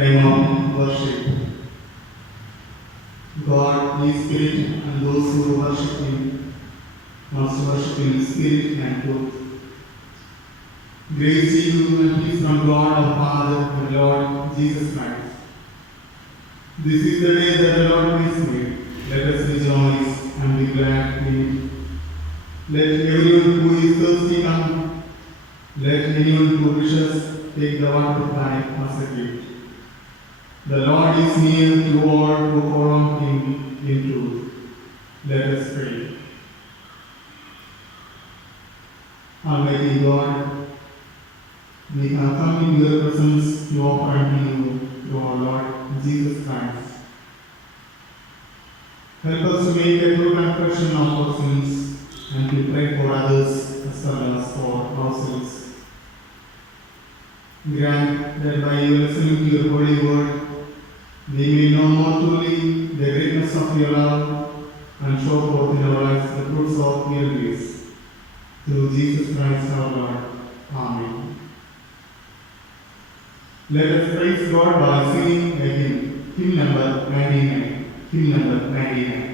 time of worship. God is spirit, and those who worship Him must worship in spirit and truth. Grace to you and peace from God our Father and Lord Jesus Christ. This is the day that the Lord has made. Let us rejoice and be glad in it. Let everyone who is thirsty come. Let anyone who wishes take the water of life as a gift. The Lord is near to all who call on Him in truth. Let us pray. Almighty God, we have come in your presence to offer unto you, through our Lord Jesus Christ. Help us to make a true confession of our sins and to pray for others as well as for ourselves. Grant that by listening to your holy word, we may know more truly the greatness of your love and show forth in our lives the fruits of your grace. Through Jesus Christ our Lord. Amen. Let us praise God by singing a hymn. Hymn number 99. Hymn number 99.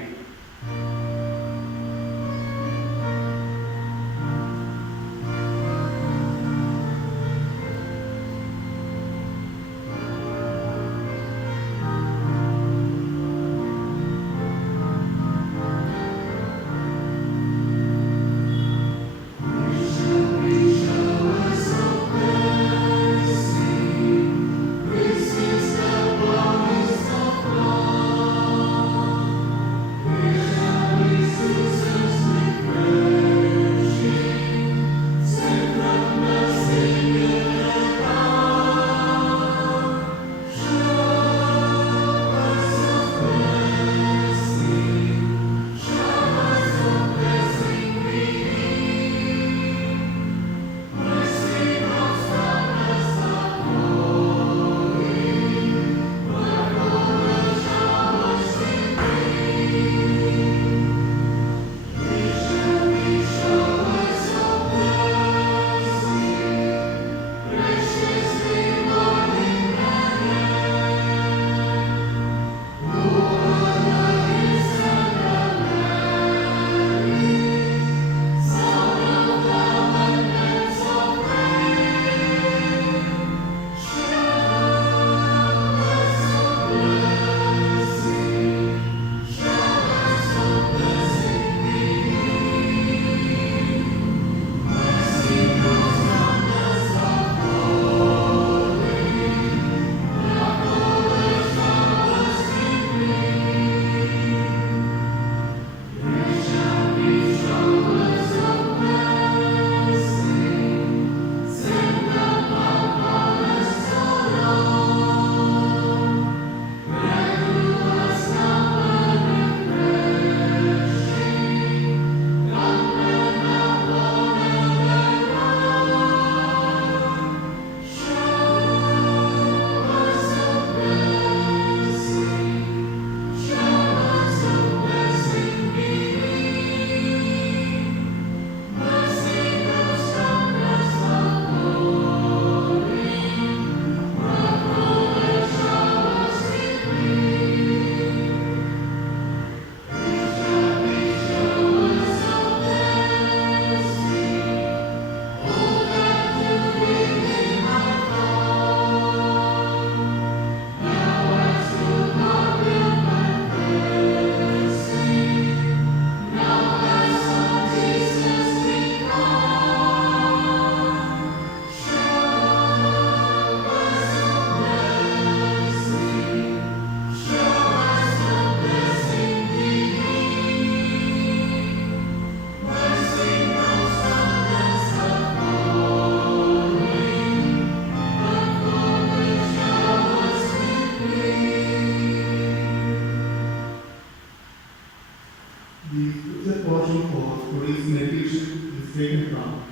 The scripture portion for today's meditation is taken from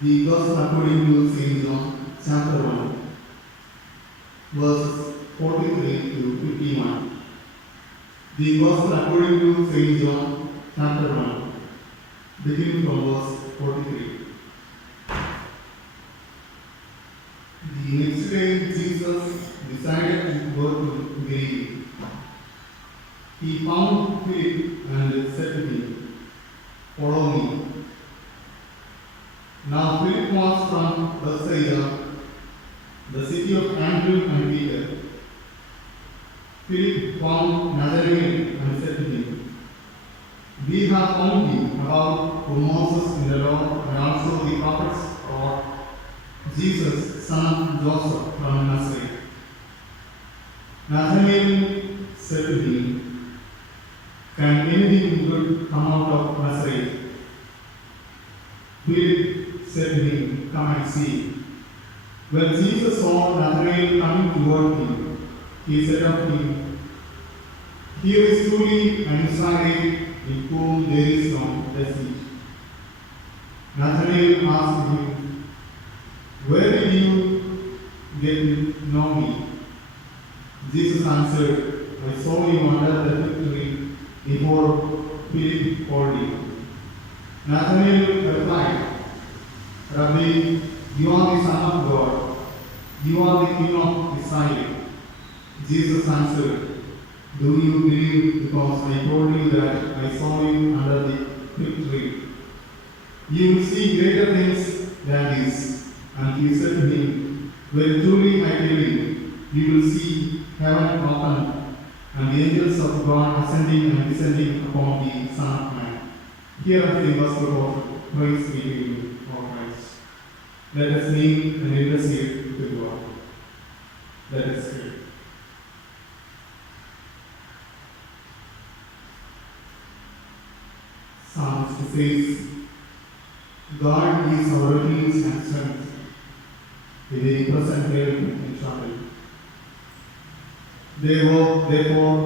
the Gospel according to St. John, chapter 1, verses 43 to 51. The Gospel according to St. John, chapter 1, beginning from verse 43. The next day, Jesus, the He found Philip and said to him, "Follow me." Now Philip was from Bethsaida, the city of Andrew and Peter. Philip found Nathanael and said to him, "We have found him about whom Moses in the law and also the prophets taught, Jesus, son of Joseph from Nazareth." Nathanael said to him, "Can anything good come out of Nazareth?" Philip said to him, "Come and see." When Jesus saw Nathanael coming toward him, he said of him, "Here is truly an Israelite in whom there is no deceit." Nathanael asked him, "Where did you get to know me?" Jesus answered, "I saw you under the fig tree before Philip called you." Nathanael replied, "Rabbi, you are the Son of God. You are the King of Israel." Jesus answered, "Do you believe because I told you that I saw you under the fig tree? You will see greater things than this." And he said to him, "Very truly I tell you, you will see heaven opened and the angels of God ascending and descending upon the Son of Man." Here are the gospel of God. Praise be to you, O Christ. Let us kneel and intercede to God. Let us pray. Psalmist says, "God is our refuge and strength, a very present help in trouble. Therefore,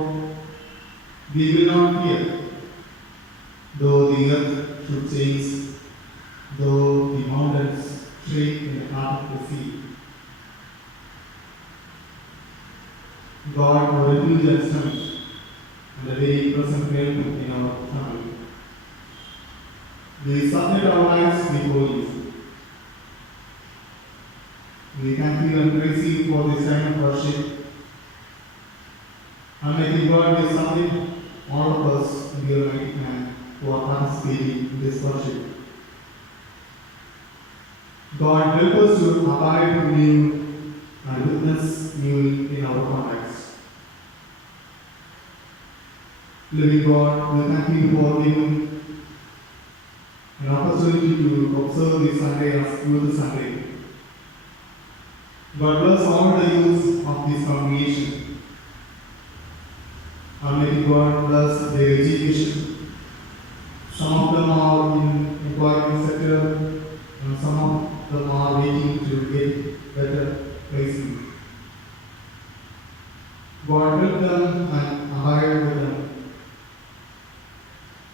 we will not fear, though the earth should change, though the mountains shake in the heart of the sea." God, our refuge and strength, and a very present help in our trouble. We submit our lives before you. We thank you and praise you for this time of worship. Almighty God, we submit all of us in your mighty hand who are participating in this worship. God, help us to abide in you and witness you in our context. Living God, we thank you for giving an opportunity to observe this Sunday as Youth Sunday. God bless all the youth of this congregation. Almighty God, bless their education. Some of them are in employment sector and some of them are waiting to get better placement. God help them and abide with them.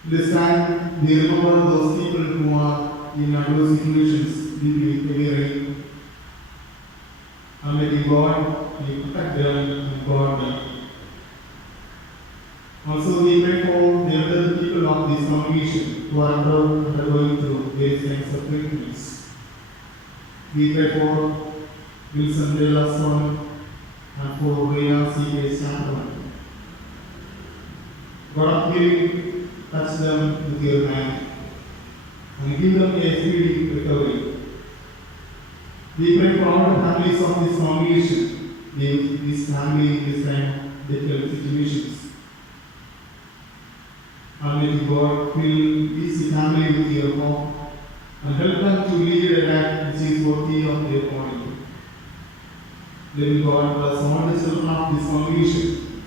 This time, we remember those people who are in adverse situations due to heavy rain. Almighty God, we protect them and guard them. Also, we pray for the elder people of this congregation who are undergoing through various kinds of treatments. We pray for Wilson De La Son and for Rhea C.K. Chamberlain. God of healing, touch them with your hand and give them a speedy recovery. We pray for all the families of this congregation, give this family in this time difficult situations. Almighty God, fill each family with your hope and help them to lead a life which is worthy of their calling. Living God, bless all the children of this congregation.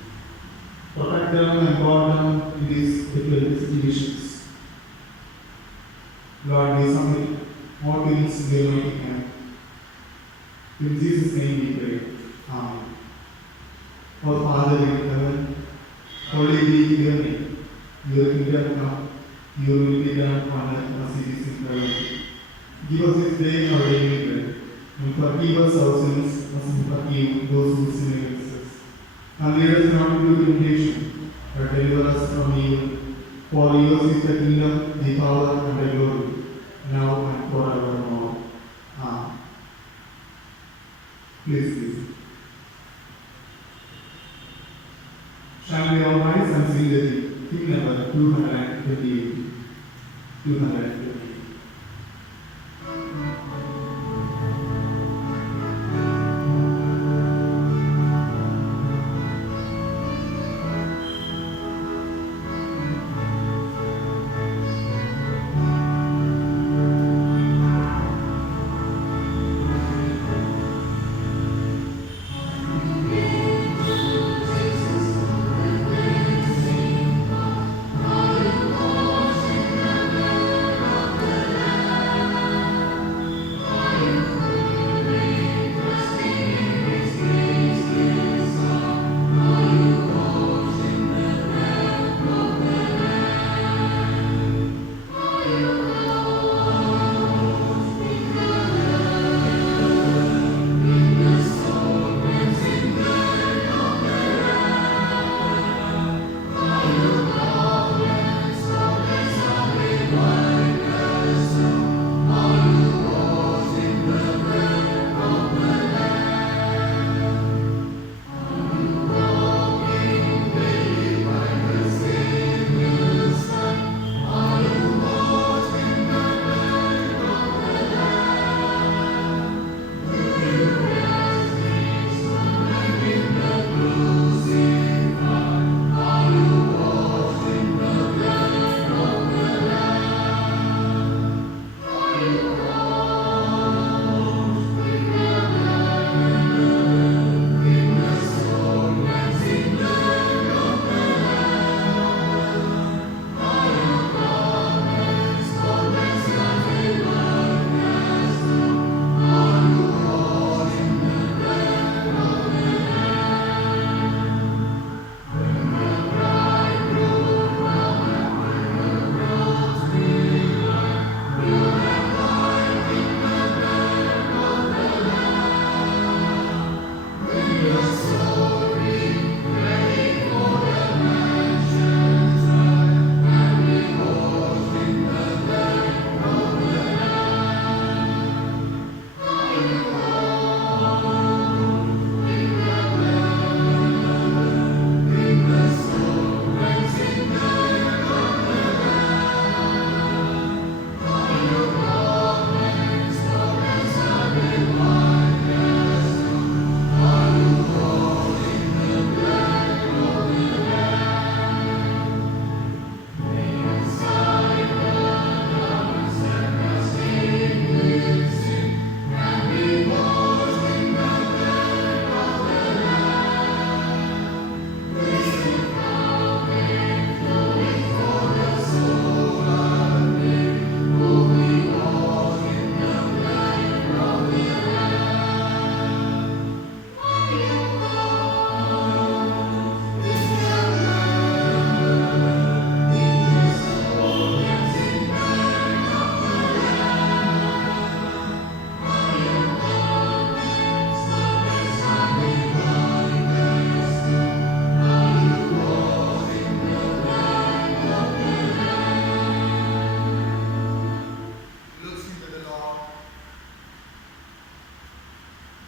Protect them and guard them in these difficult situations. Lord, we submit all things in your mighty hand. In Jesus' name we pray. Amen. Our Father in heaven, holy be your name. Your kingdom come, your will be done on earth as it is in heaven. Give us this day our daily bread, and forgive us our sins as we forgive those who sin against us. And lead us not into temptation, but deliver us from evil. For yours is the kingdom, the power, and the glory, now and forevermore. Amen. Please listen. Shall we all rise and sing 228. 228.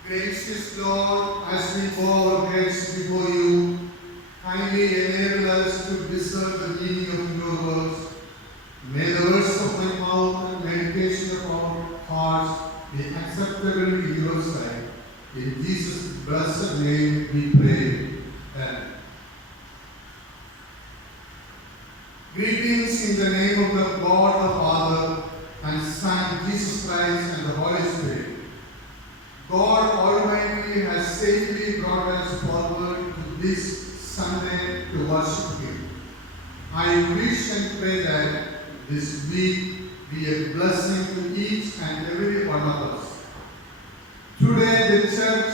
Gracious Lord, as we bow our heads before you, kindly enable us to discern the meaning of your words. May the words of my mouth and meditation of our hearts be acceptable in your sight. In Jesus' blessed name we pray. Amen. Greetings in the name of the God the Father and Son Jesus Christ and the Holy Spirit. God Almighty has safely brought us forward to this Sunday to worship Him. I wish and pray that this week be a blessing to each and every one of us. Today the church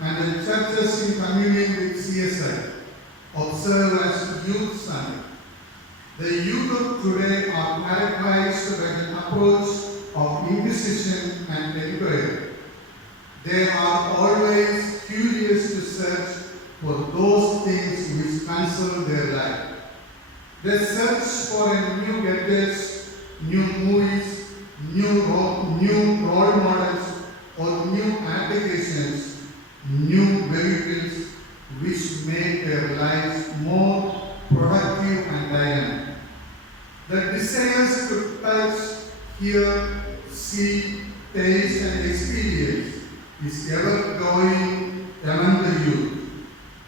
and the churches in communion with CSI observe as Youth Sunday. The youth of today are characterized by the approach of inquisition and inquiry. They are always curious to search for those things which concern their life. They search for new gadgets, new movies, new role models, or new applications, new vehicles which make their lives more productive and dynamic. see, taste, and experience is ever growing among the youth.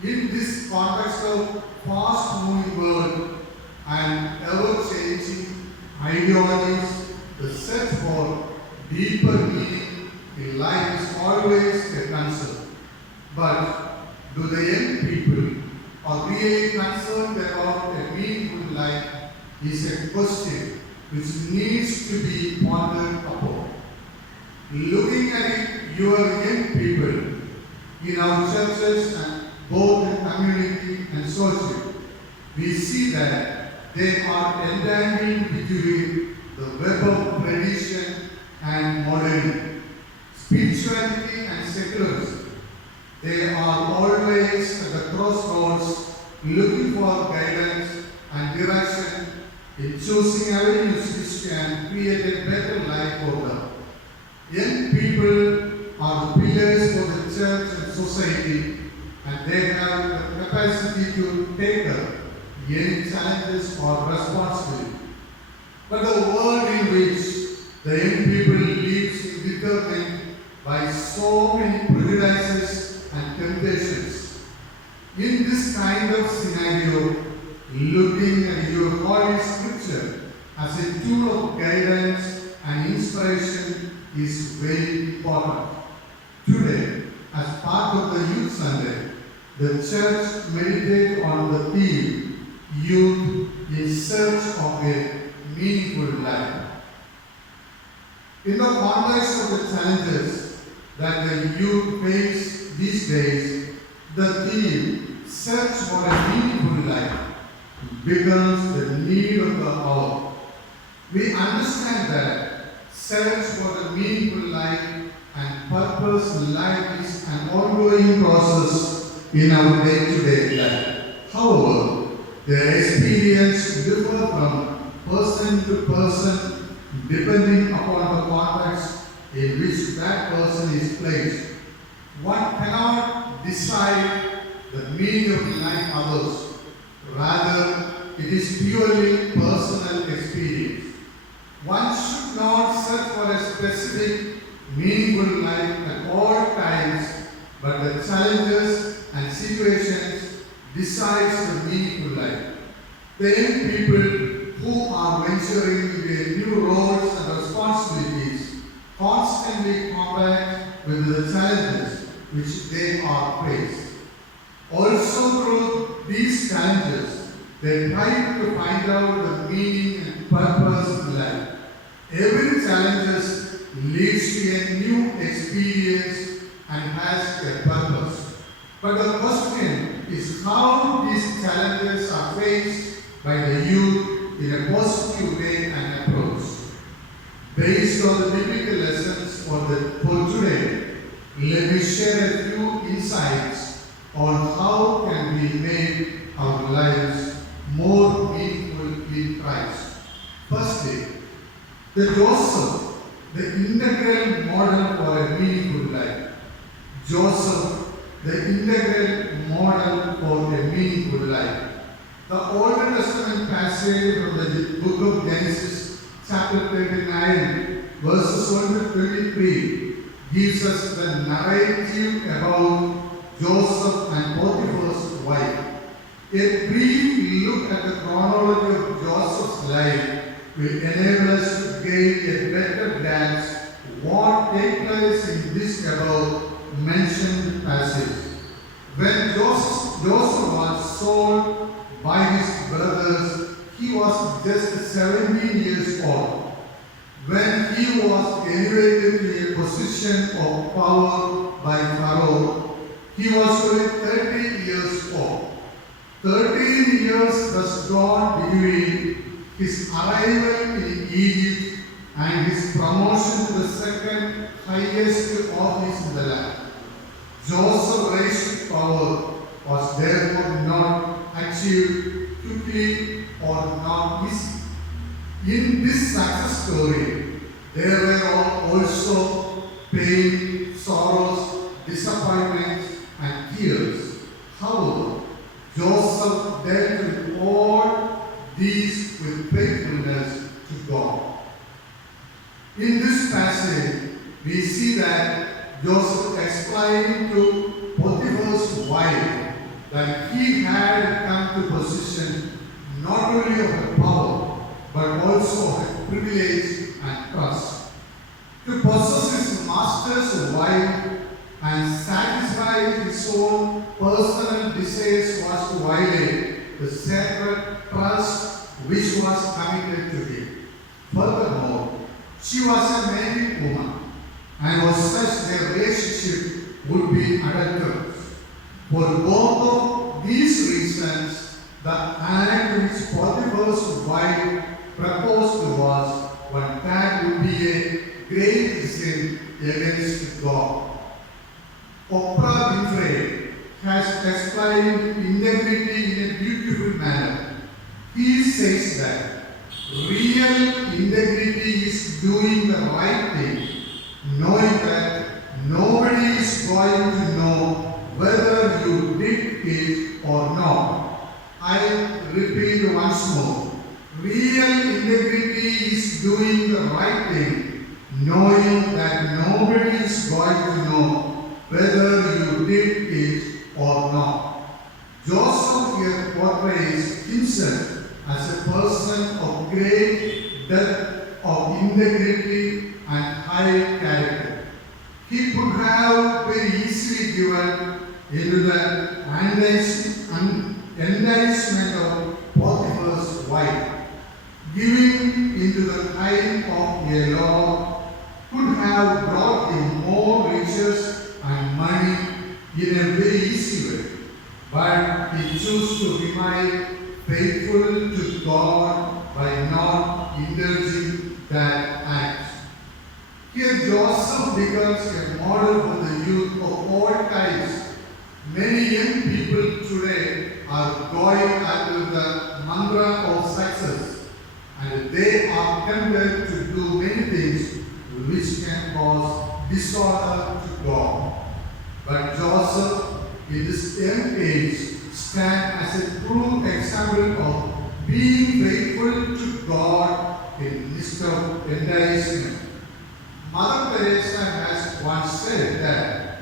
In this context of fast-moving world and ever-changing ideologies, the search for deeper meaning in life is always a concern. But do the young people are really concerned about a meaningful life is a question which needs to be pondered upon. Looking at it, your young people in our churches and both in community and social, we see that they are entangled between the web of tradition and modernity, spirituality and secularism. They are always at the crossroads looking for guidance and direction in choosing avenues which can create a better life for them. Young people are the pillars for the church and society, and they have the capacity to take up any challenges or responsibility. But the world in which the young people live is determined by so many prejudices and temptations. In this kind of scenario, looking at your Holy Scripture as a tool of guidance and inspiration is very important. Today, as part of the Youth Sunday, the church meditates on the theme, Youth in Search of a Meaningful Life. In the context of the challenges that the youth face these days, the theme, Search for a Meaningful Life, becomes the need of the hour. We understand that search for the meaningful life and purpose in life is an ongoing process in our day-to-day life. However, their experience differ from person to person depending upon the context in which that person is placed. One cannot decide the meaning of life others. Rather, it is purely personal experience. One should not search for a specific meaningful life at all times, but the challenges and situations decides the meaningful life. The young people who are venturing into new roles and responsibilities constantly combat with the challenges which they are faced. Also through these challenges, they try to find out the meaning and purpose in life. Every challenge leads to a new experience and has a purpose. But the question is how these challenges are faced by the youth in a positive way and approach. Based on the biblical lessons for today, let me share a few insights on how can we make our lives more meaningful in Christ. Firstly, the Joseph, the integral model for a meaningful life. Joseph, the integral model for a meaningful life. The Old Testament passage from the book of Genesis, chapter 29, verses 1 to 23, gives us the narrative about Joseph and Potiphar's wife. A brief look at the chronology of Joseph's life will enable us to gain a better grasp what takes place in this above mentioned passage. When Joseph was sold by his brothers, he was just 17 years old. When he was elevated to a position of power by Pharaoh, he was only 30 years old. 13 years was gone between his arrival in Egypt and his promotion to the second highest office in the land. Joseph's rise to power was therefore not achieved quickly or not easy. In this success story, there were also pain, sorrows, disappointments, and tears. However, Joseph dealt with all these with faithfulness to God. In this passage, we see that Joseph explained to Potiphar's wife that he had come to possession not only of her power, but also of her privilege and trust. To possess his master's wife and satisfy his own personal desires was to violate the sacred trust which was committed to him. Furthermore, she was a married woman, and was such their relationship would be adulterous. For both of these reasons, the act which Potiphar's wife proposed to us one that would be a great sin against God. Oprah Winfrey has explained integrity in a beautiful manner. He says that real integrity is doing the right thing, knowing that nobody is going to know whether you did it or not. I repeat once more. Real integrity is doing the right thing, knowing that nobody is going to know whether you did it or not. Joseph here portrays himself as a person of great depth of integrity and high character. He could have very easily given into the enticement of Potiphar's wife. Giving into the kind of a law could have brought him more riches and money in a very easy way. But he chose to remain faithful to God by not indulging that act. Here Joseph becomes a model for the youth of all kinds. Many young people today are going after the mantra of success, and they are tempted to do many things which can cause dishonor to God. But Joseph, in this young age, stands as a true example of being faithful to God in midst of enticement. Mother Teresa has once said that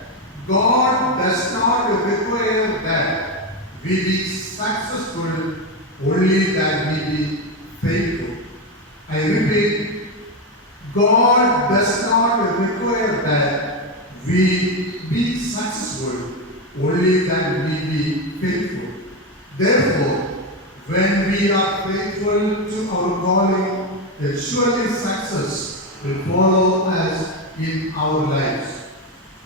God does not require that we be successful, only that we be faithful. I repeat, God does not require that we be successful, only that we be faithful. Therefore, when we are faithful to our calling, then surely success will follow us in our lives.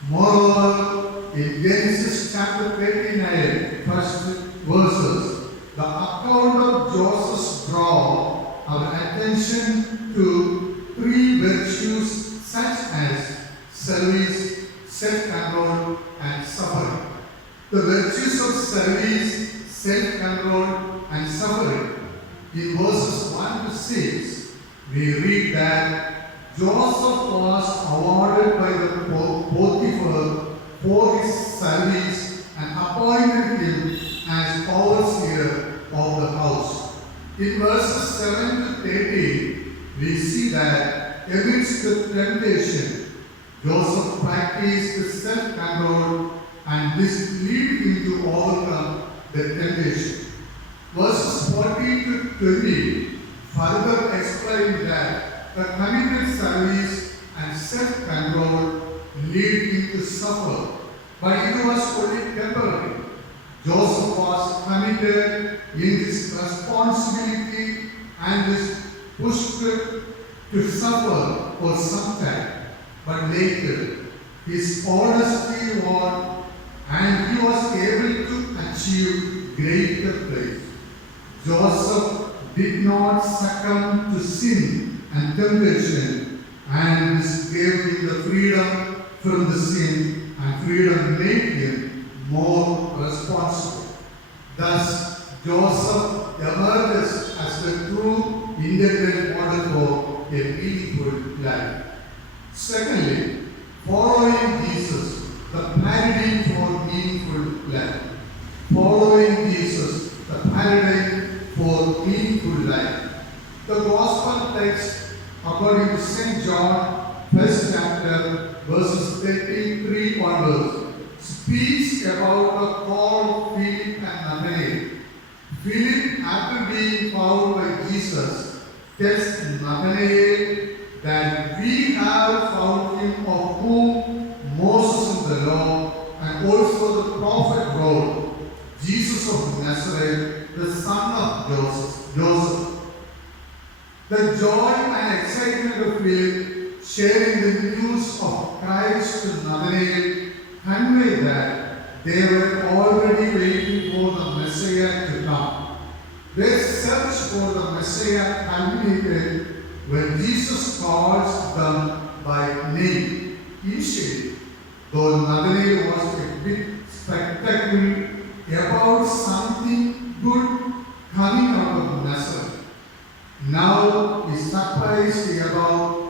Moreover, in Genesis chapter 29, first verses, the account of Joseph draws our attention to three virtues such as service, self-control, and suffering. The virtues of service, self-control, and suffering. In verses 1 to 6, we read that Joseph was awarded by the Potiphar for his service and appointed him as overseer of the house. In verses 7 to 13, we see that amidst the temptation, Joseph practiced self-control, and this led him to overcome the temptation. Verses 14 to 20 further explain that the committed service and self-control lead him to suffer, but it was only temporary. Joseph was committed in his responsibility and is pushed to suffer for some time, but later his honesty won and he was able to achieve greater praise. Joseph did not succumb to sin and temptation, and this gave him the freedom from the sin, and freedom made him more responsible. Thus, Joseph emerges as the true integral model for a meaningful life. Secondly, following Jesus, the paradigm for meaningful life. Following Jesus, the paradigm for meaningful life. The Gospel text, according to St. John chapter, verses 33 onwards, speaks about the call of Philip and Nathanael. Philip, after being found by Jesus, tells Nathanael that we have found him of whom Moses in the law and also the prophet wrote, Jesus of Nazareth, the son of Joseph. The joy and excitement of Philip sharing the news of Christ to Nathanael convey that they were already waiting for the Messiah to come. Their search for the Messiah culminated when Jesus calls them by name. Initially, though Nathanael was a bit spectacular about something good coming out of Nazareth, now he's surprised about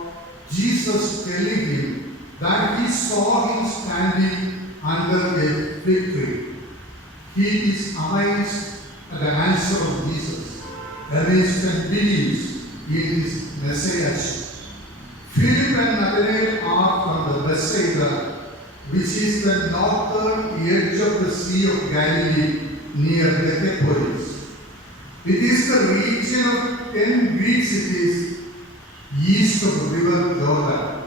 Jesus telling him that he saw him standing under a fig tree. He is amazed at the answer of Jesus, amazed and believes in his messiahship. Philip and Nathanael are from the Bethsaida, which is the northern edge of the Sea of Galilee near Decapolis. It is the region of 10 Greek cities east of the river Jordan.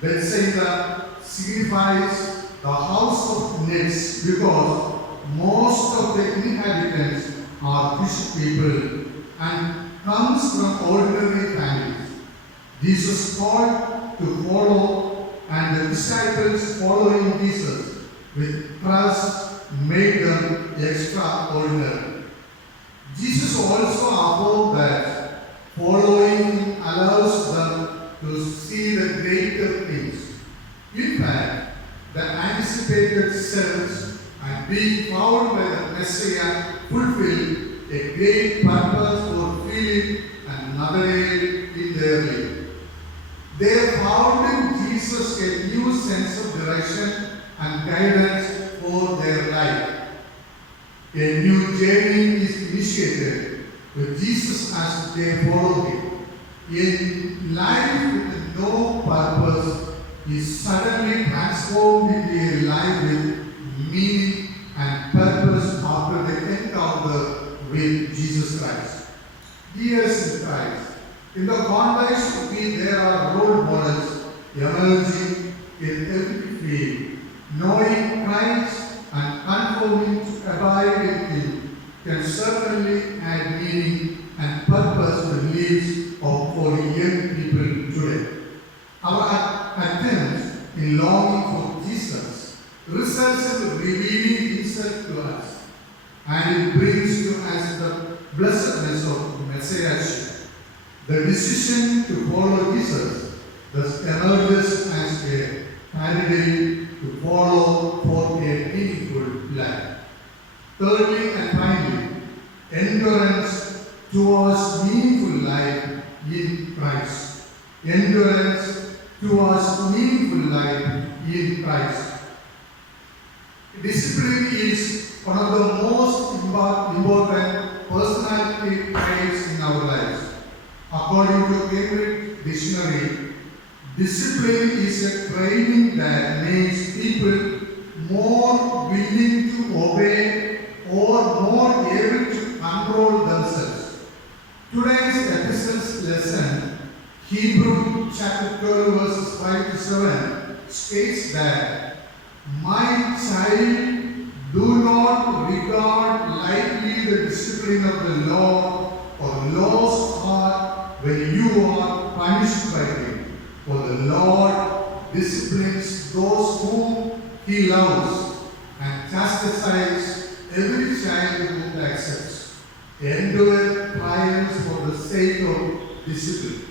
Bethsaida signifies the house of nets because most of the inhabitants are fish people and comes from ordinary families. Jesus called to follow, and the disciples following Jesus with trust made them extraordinary. Jesus also affirmed that following him allows them to see the greater things. In fact, the anticipated sense and being found by the Messiah fulfilled a great purpose for Philip and Nathanael in their life. They found in Jesus a new sense of direction and guidance for their life. A new journey is initiated with Jesus as they follow him. A life with no purpose is suddenly transformed into a life with meaning and purpose after the encounter with Jesus Christ. Years in Christ. In the context of which there are role models emerging in every field, knowing Christ and conforming to abide in him can certainly add meaning and purpose to the lives of for young people today. Our attempt in longing for Jesus results in revealing himself to us, and it brings to us the blessedness of messiahship. The decision to follow Jesus thus emerges as a paradigm to follow for a meaningful life. Thirdly and finally, endurance towards meaningful life in Christ. Endurance towards meaningful life in Christ. Discipline is one of the most important personality traits in our lives. According to Cambridge Dictionary, discipline is a training that makes people more willing to obey or more able to control themselves. Today's epistle's lesson, Hebrew chapter 12 verses 5 to 7, states that, "My child, do not regard lightly the discipline of the Lord or lose heart when you are punished by him. For the Lord disciplines those whom he loves and chastises every child whom he accepts. Endure trials for the sake of discipline."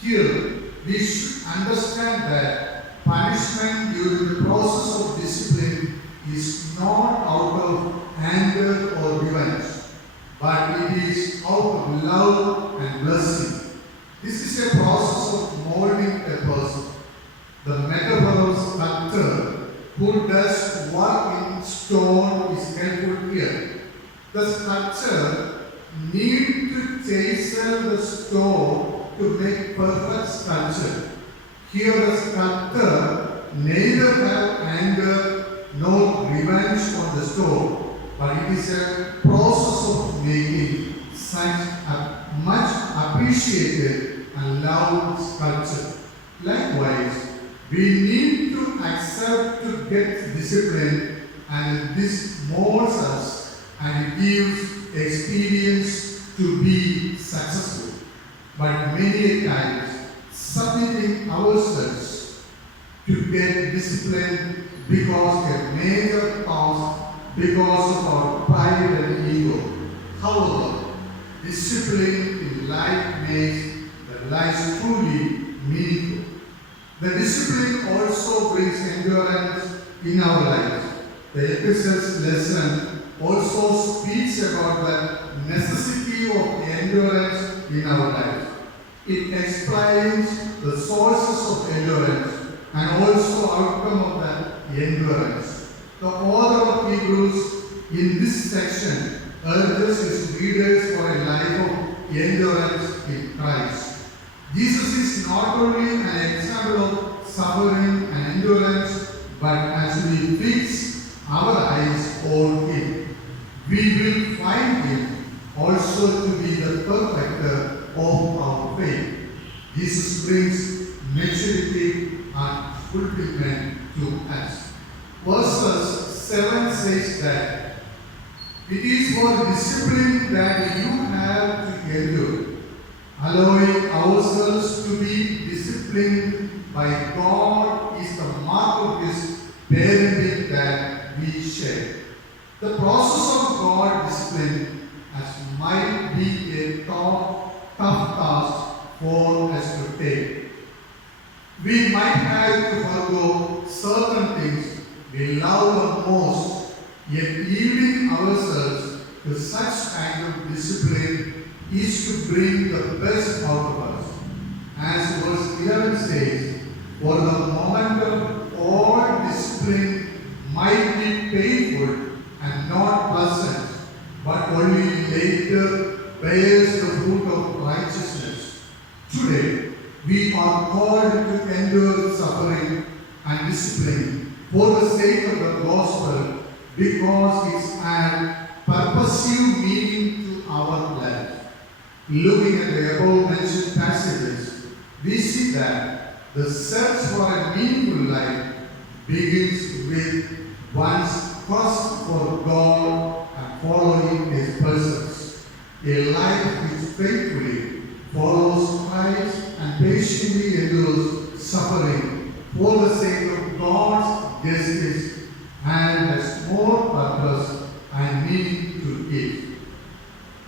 Here, we should understand that punishment during the process of discipline is not out of anger or revenge, but it is out of love and blessing. This is a process of molding a person. The metaphor of sculptor who does work in stone is helpful here. The sculptor needs to chisel the stone to make perfect sculpture. Here the sculptor neither have anger nor revenge on the stone, but it is a process of making such a much appreciated and loved sculpture. Likewise, we need to accept to get discipline, and this molds us and gives experience to be successful. But many times, submitting ourselves to get discipline because a major cause because of our pride and ego. However, discipline in life makes the life truly meaningful. The discipline also brings endurance in our lives. The Ephesus lesson also speaks about the necessity of endurance in our lives. It explains the sources of endurance and also outcome of that endurance. The author of Hebrews in this section urges his readers for a life of endurance in Christ. Jesus is not only an example of suffering and endurance, but as we fix our eyes on him, we will find him also to be the perfecter of our faith. Jesus brings maturity and fulfillment to us. Verses 7 says that it is for discipline that you have to endure, allowing ourselves to be disciplined by God is the mark of his parenting that we share. The process of God discipline as might be a tough task for us to take. We might have to forgo certain things we love the most, yet yielding ourselves to such kind of discipline is to bring the best out of us. As verse 11 says, for the moment of all discipline might be painful and not pleasant, but only later bears the fruit of righteousness. Today, we are called to endure suffering and discipline for the sake of the gospel because it's an purposive meaning to our life. Looking at the above mentioned passages, we see that the search for a meaningful life begins with one's quest for God and following his purposes. A life which faithfully follows Christ and patiently endures suffering for the sake of God's justice and has more purpose and meaning to it.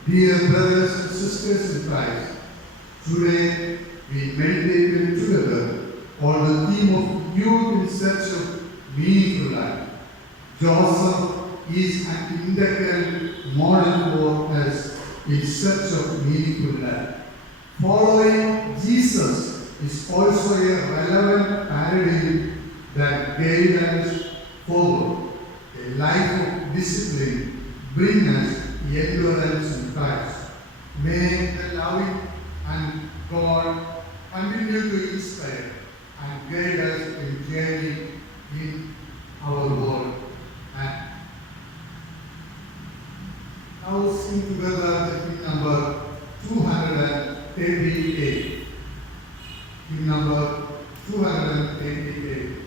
Dear brothers and sisters in Christ, today we meditated together on the theme of youth in search of meaningful life. Joseph is an integral model for us in search of meaningful life. Following Jesus is also a relevant paradigm that guides us forward. A life of discipline brings us endurance in Christ. May the loving and God continue to inspire and guide us in journey in our world. And now sing together the hymn number 238. Hymn number 288.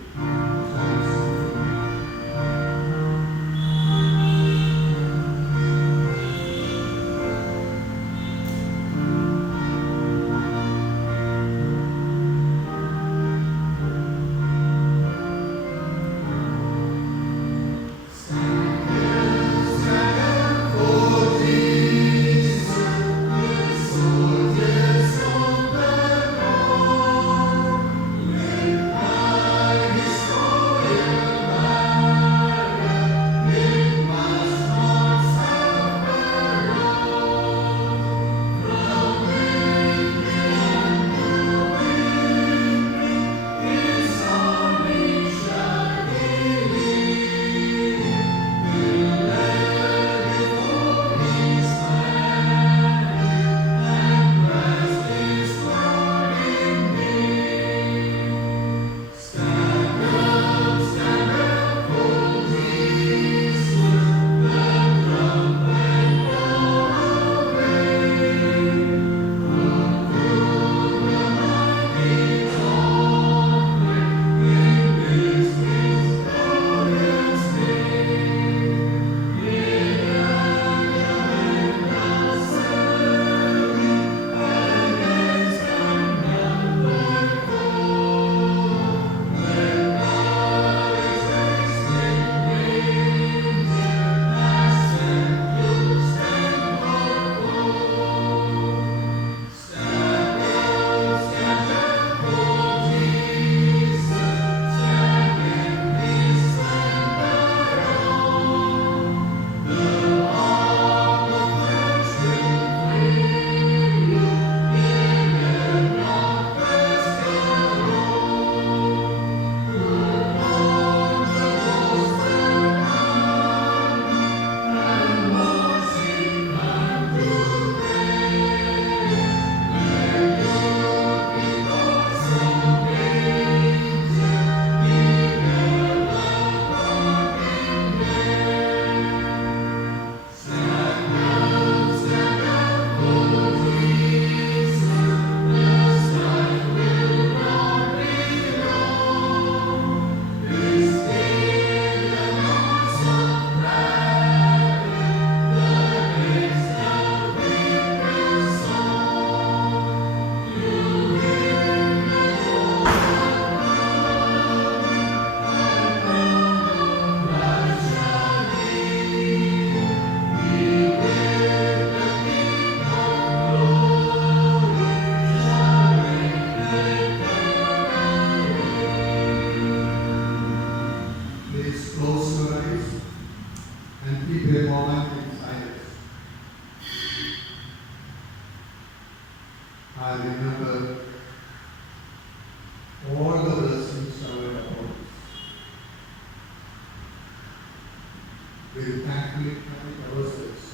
will thankfully commit ourselves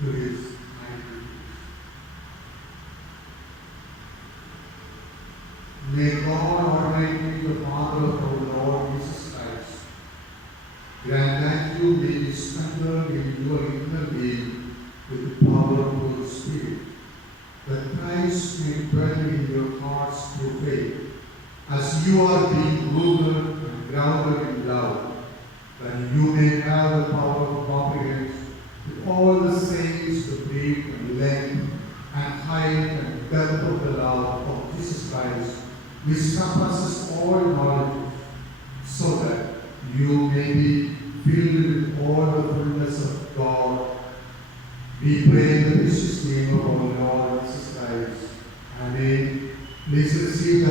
to His mighty. May God Almighty, the Father of our Lord Jesus Christ, grant that you may be strengthened in your inner being with the power of the Spirit, that Christ may dwell in your hearts through faith, as you are being rooted and grounded in love, that you may have the power of comprehend with all the saints the breadth and length and height and depth of the love of Jesus Christ, which surpasses all knowledge, so that you may be filled with all the fullness of God. We pray in the precious name of our Lord Jesus Christ. Amen. Please receive